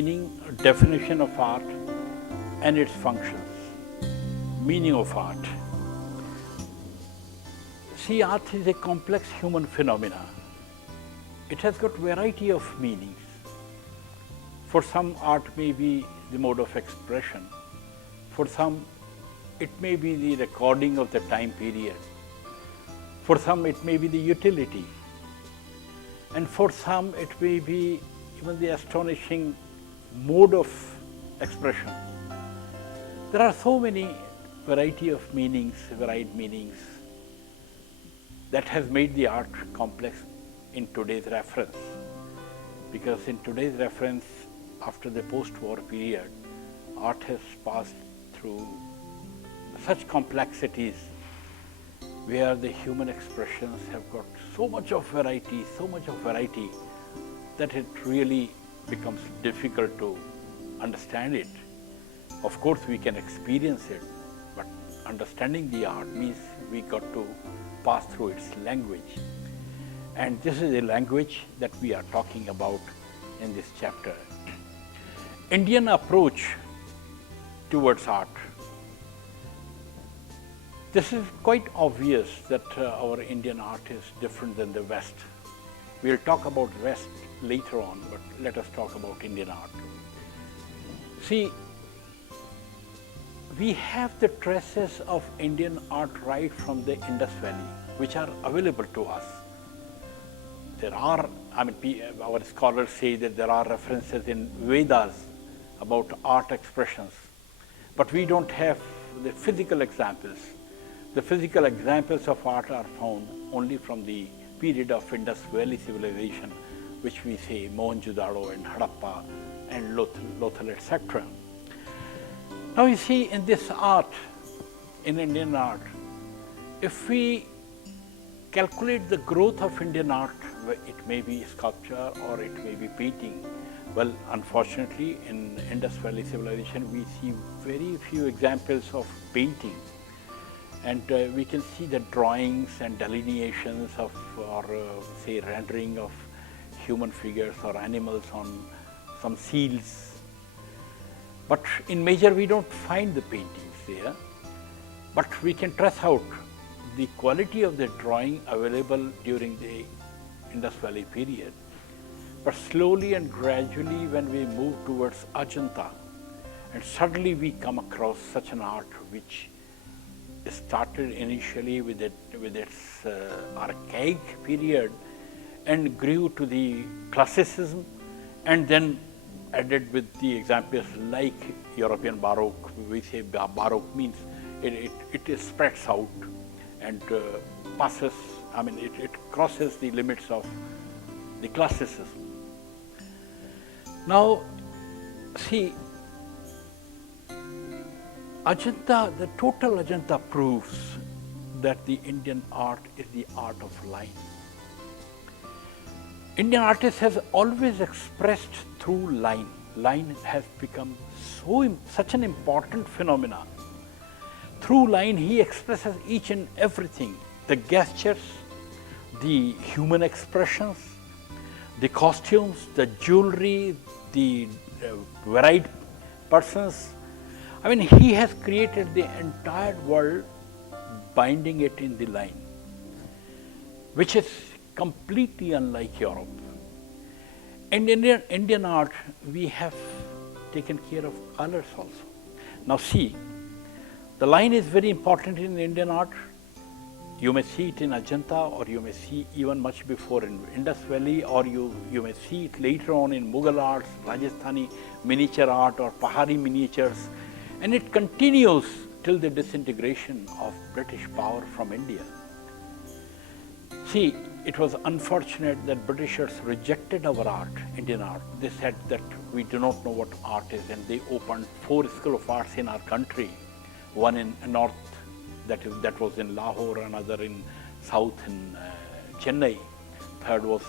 meaning, definition of art and its functions. Meaning of art. See, art is a complex human phenomena. It has got variety of meanings. For some, art may be the mode of expression. For some, it may be the recording of the time period. For some, it may be the utility. And for some, it may be even the astonishing mode of expression. There are so many varied meanings that has made the art complex in today's reference. Because in today's reference, after the post-war period, art has passed through such complexities where the human expressions have got so much of variety, that it really becomes difficult to understand it. Of course, we can experience it, but understanding the art means we got to pass through its language. And this is a language that we are talking about in this chapter. Indian approach towards art. This is quite obvious that our Indian art is different than the West. We'll talk about West later on, but let us talk about Indian art. See, we have the traces of Indian art right from the Indus Valley, which are available to us. There are, our scholars say that there are references in Vedas about art expressions, but we don't have the physical examples. The physical examples of art are found only from the period of Indus Valley civilization, which we say Mohenjo-daro and Harappa and Lothal, etc. Now you see, in this art, in Indian art, if we calculate the growth of Indian art, it may be sculpture or it may be painting. Well, unfortunately, in Indus Valley civilization, we see very few examples of painting. And we can see the drawings and delineations of, or say, rendering of human figures or animals on some seals. But in major, we don't find the paintings there. But we can trace out the quality of the drawing available during the Indus Valley period. But slowly and gradually, when we move towards Ajanta, and suddenly we come across such an art which started initially with its archaic period and grew to the classicism, and then added with the examples like European Baroque. We say Baroque means it spreads out and passes, it crosses the limits of the classicism. Now, see, Ajanta, the total Ajanta proves that the Indian art is the art of line. Indian artist has always expressed through line. Line has become such an important phenomenon. Through line, he expresses each and everything, the gestures, the human expressions, the costumes, the jewelry, the varied persons. He has created the entire world, binding it in the line, which is completely unlike Europe. In Indian art, we have taken care of colors also. Now see, the line is very important in Indian art. You may see it in Ajanta, or you may see even much before in Indus Valley, or you may see it later on in Mughal arts, Rajasthani miniature art, or Pahari miniatures. And it continues till the disintegration of British power from India. See, it was unfortunate that Britishers rejected our art, Indian art. They said that we do not know what art is, and they opened 4 schools of arts in our country. One in north, that was in Lahore, another in south in Chennai. Third was,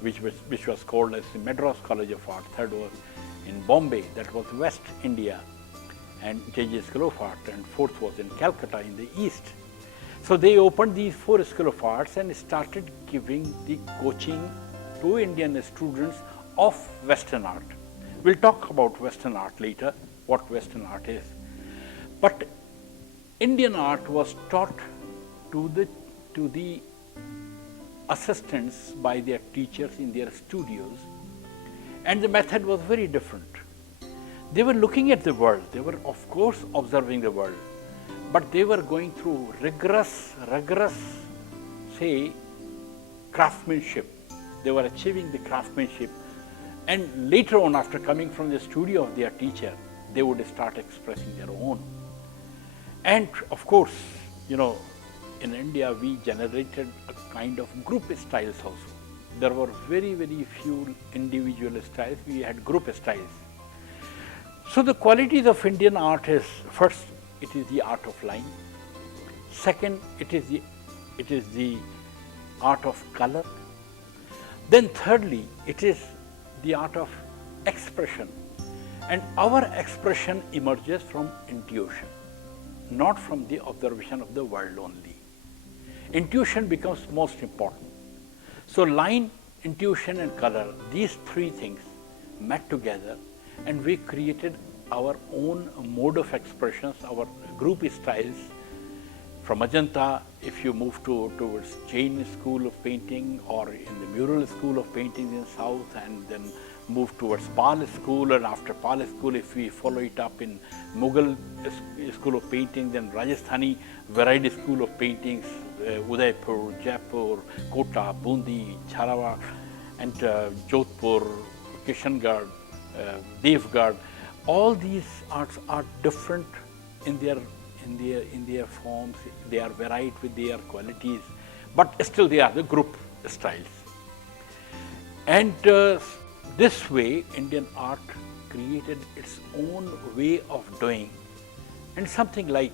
which was called as the Madras College of Art. Third was in Bombay, that was West India, and J.J. School of Art, and fourth was in Calcutta in the east. So they opened these 4 schools of arts and started giving the coaching to Indian students of Western art. We'll talk about Western art later, what Western art is. But Indian art was taught to the assistants by their teachers in their studios, and the method was very different. They were looking at the world, they were of course observing the world, but they were going through rigorous, say, craftsmanship. They were achieving the craftsmanship, and later on, after coming from the studio of their teacher, they would start expressing their own. And of course, in India, we generated a kind of group styles also. There were very few individual styles, we had group styles. So the qualities of Indian art is, first, it is the art of line. Second, it is the art of color. Then thirdly, it is the art of expression. And our expression emerges from intuition, not from the observation of the world only. Intuition becomes most important. So line, intuition and color, these three things met together, and we created our own mode of expressions, our group styles. From Ajanta, if you move towards Jain school of painting, or in the mural school of painting in south, and then move towards Pal school, and after Pal school, if we follow it up in Mughal school of painting, then Rajasthani varied school of paintings, Udaipur, Jaipur, Kota, Bundi, Jharsuguda, and Jodhpur, Kishangarh, Devgarh. All these arts are different in their forms. They are varied with their qualities, but still they are the group styles. And this way, Indian art created its own way of doing. And something like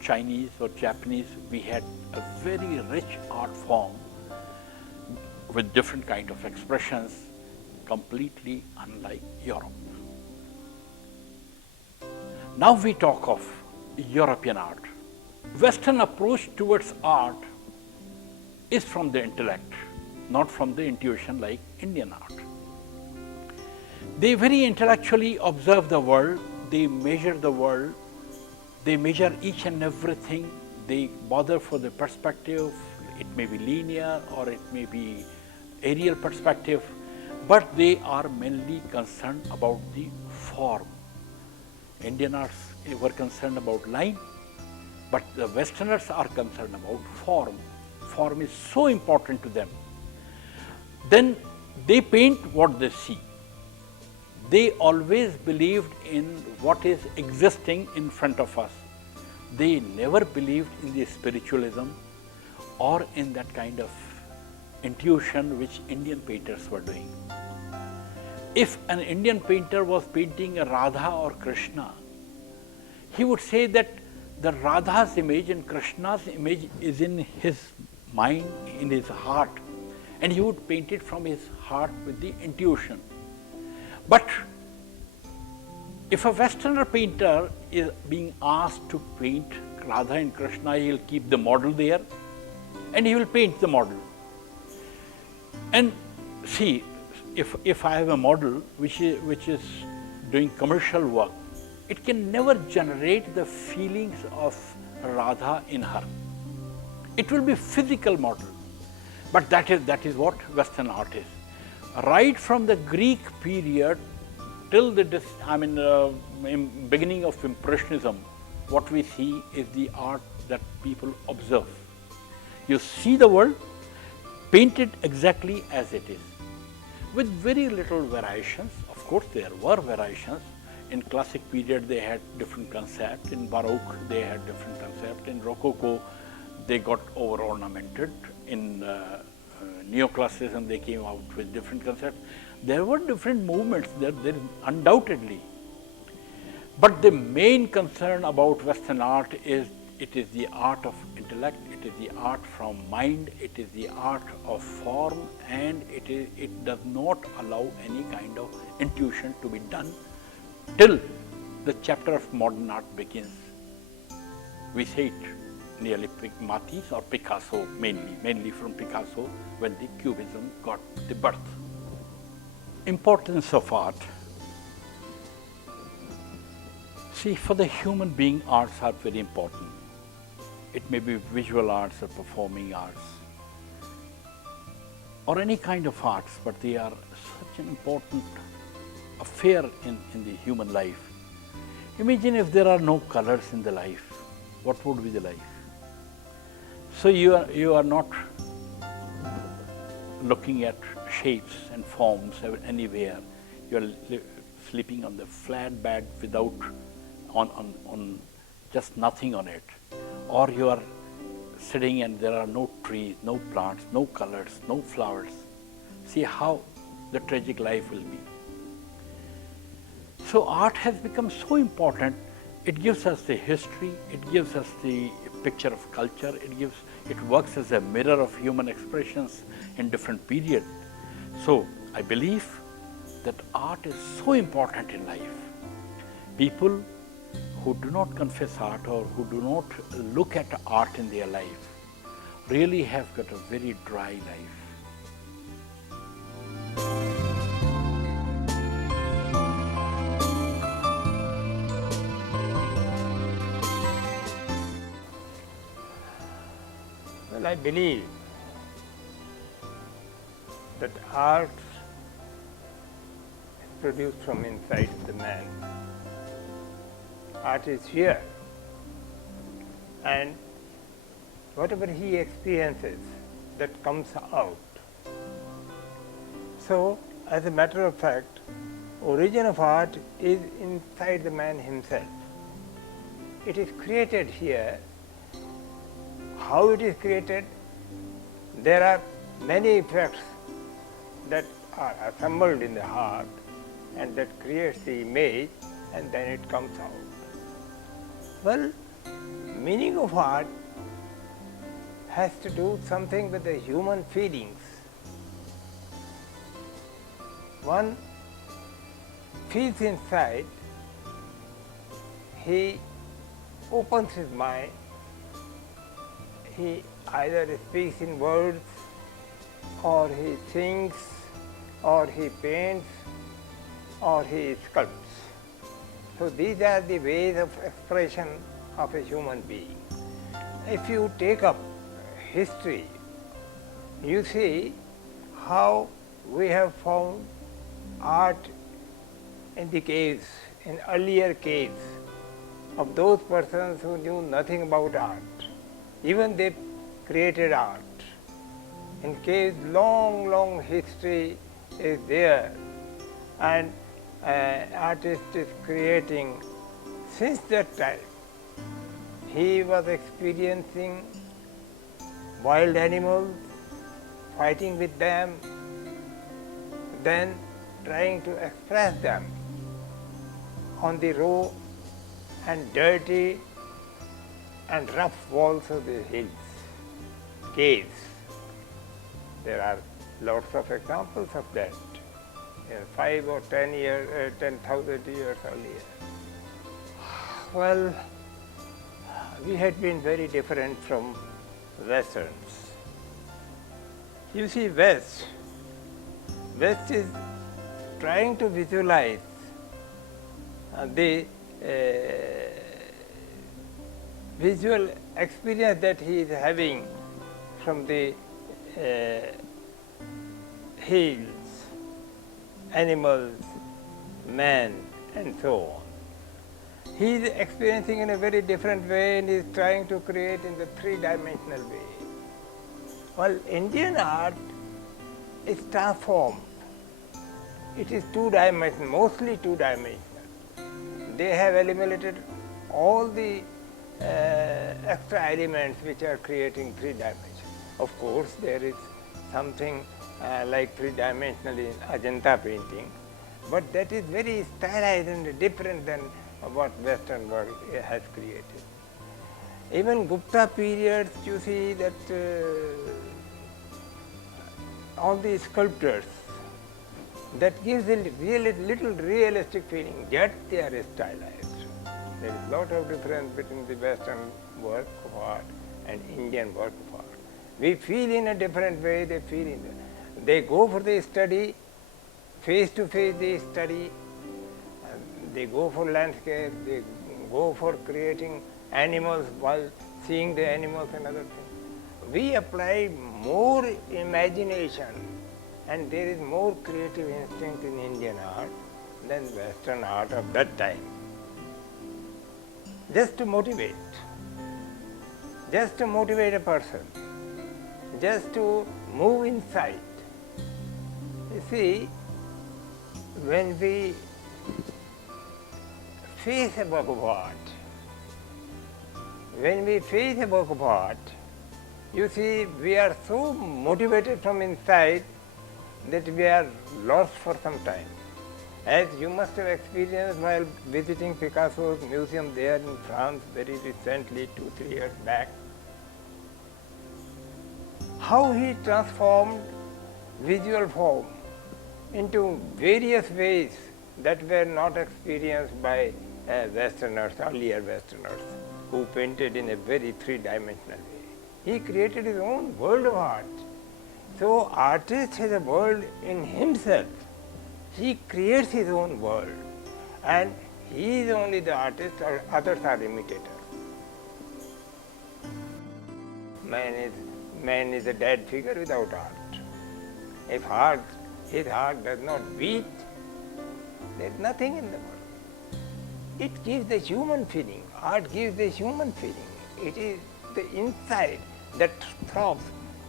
Chinese or Japanese, we had a very rich art form with different kind of expressions, completely unlike Europe. Now we talk of European art. Western approach towards art is from the intellect, not from the intuition like Indian art. They very intellectually observe the world, they measure the world, they measure each and everything, they bother for the perspective. It may be linear or it may be aerial perspective, but they are mainly concerned about the form. Indian arts were concerned about line, but the Westerners are concerned about form. Form is so important to them. Then they paint what they see. They always believed in what is existing in front of us. They never believed in the spiritualism or in that kind of intuition which Indian painters were doing. If an Indian painter was painting a Radha or Krishna, he would say that the Radha's image and Krishna's image is in his mind, in his heart, and he would paint it from his heart with the intuition. But if a Westerner painter is being asked to paint Radha and Krishna, he will keep the model there and he will paint the model. And see, if I have a model which is doing commercial work, it can never generate the feelings of Radha in her. It will be physical model, but that is what Western art is. Right from the Greek period till the beginning of Impressionism, what we see is the art that people observe. You see the world, paint it exactly as it is, with very little variations. Of course, there were variations. In classic period, they had different concept. In Baroque, they had different concept. In Rococo, they got over ornamented. In Neoclassicism, they came out with different concepts. There were different movements there undoubtedly. But the main concern about Western art is it is the art of intellect, it is the art from mind, it is the art of form, and it does not allow any kind of intuition to be done till the chapter of modern art begins. We say it nearly Matisse or Picasso, mainly from Picasso, when the Cubism got the birth. Importance of art. See, for the human being, arts are very important. It may be visual arts or performing arts or any kind of arts, but they are such an important affair in the human life. Imagine if there are no colors in the life, what would be the life? So you are not looking at shapes and forms anywhere. You are sleeping on the flat bed without on just nothing on it, or you are sitting and there are no trees, no plants, no colors, no flowers. See how the tragic life will be. So art has become so important. It gives us the history, it gives us the picture of culture, it works as a mirror of human expressions in different periods. So I believe that art is so important in life. People who do not confess art or who do not look at art in their life really have got a very dry life. Well, I believe that art is produced from inside the man. Art is here, and whatever he experiences, that comes out. So, as a matter of fact, origin of art is inside the man himself. It is created here. How it is created? There are many effects that are assembled in the heart and that creates the image, and then it comes out. Well, meaning of art has to do something with the human feelings. One feels inside, he opens his mind, he either speaks in words, or he sings, or he paints, or he sculpts. So these are the ways of expression of a human being. If you take up history, you see how we have found art in the caves, in earlier caves of those persons who knew nothing about art. Even they created art. In caves, long history is there, and artist is creating since that time. He was experiencing wild animals, fighting with them, then trying to express them on the raw and dirty and rough walls of the hills, caves. There are lots of examples of that. 5 or 10 years, 10,000 years earlier. Well, we had been very different from Westerns. You see, West is trying to visualize the visual experience that he is having from the hills, animals, man, and so on. He is experiencing in a very different way and is trying to create in the three-dimensional way. While Indian art is transformed. It is two-dimensional, mostly two-dimensional. They have eliminated all the extra elements which are creating three dimensions. Of course, there is something like three-dimensional in Ajanta painting, but that is very stylized and different than what Western world has created. Even Gupta periods, you see that all the sculptors, that gives a little realistic feeling, yet they are stylized. There is a lot of difference between the Western work of art and Indian work of art. We feel in a different way, they feel in the, they go for the study, face to face they study, they go for landscape, they go for creating animals while seeing the animals and other things. We apply more imagination, and there is more creative instinct in Indian art than Western art of that time. Just to motivate a person, just to move inside. You see, when we face a work of art, you see, we are so motivated from inside that we are lost for some time. As you must have experienced while visiting Picasso's museum there in France very recently, 2-3 years back, how he transformed visual form into various ways that were not experienced by Westerners, earlier Westerners, who painted in a very three-dimensional way. He created his own world of art. So artist has a world in himself. He creates his own world, and he is only the artist, or others are imitators. Man is a dead figure without art. If his heart does not beat, there is nothing in the world. It gives the human feeling. Art gives the human feeling. It is the inside that throbs.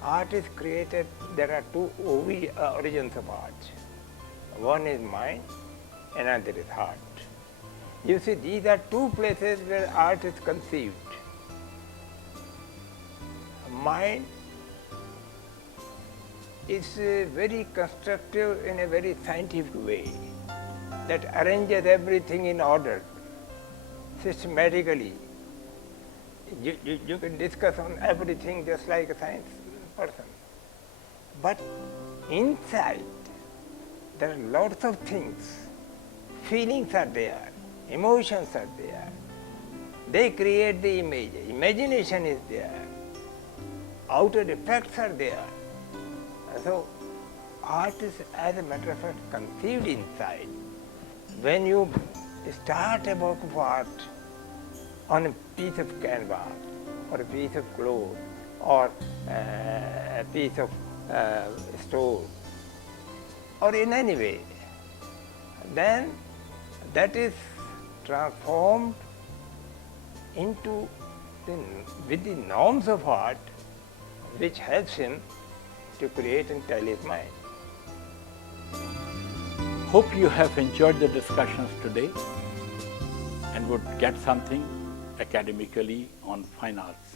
Art is created. There are two origins of art. One is mind, another is heart. You see, these are two places where art is conceived. Mind is very constructive in a very scientific way, that arranges everything in order, systematically. You can discuss on everything just like a science person. But inside, there are lots of things. Feelings are there, emotions are there. They create the image. Imagination is there. Outer effects are there. So, art is, as a matter of fact, conceived inside. When you start a work of art on a piece of canvas, or a piece of cloth, or a piece of stone, or in any way, then that is transformed into with the norms of art, which helps him to create and tell his mind. Hope you have enjoyed the discussions today and would get something academically on fine arts.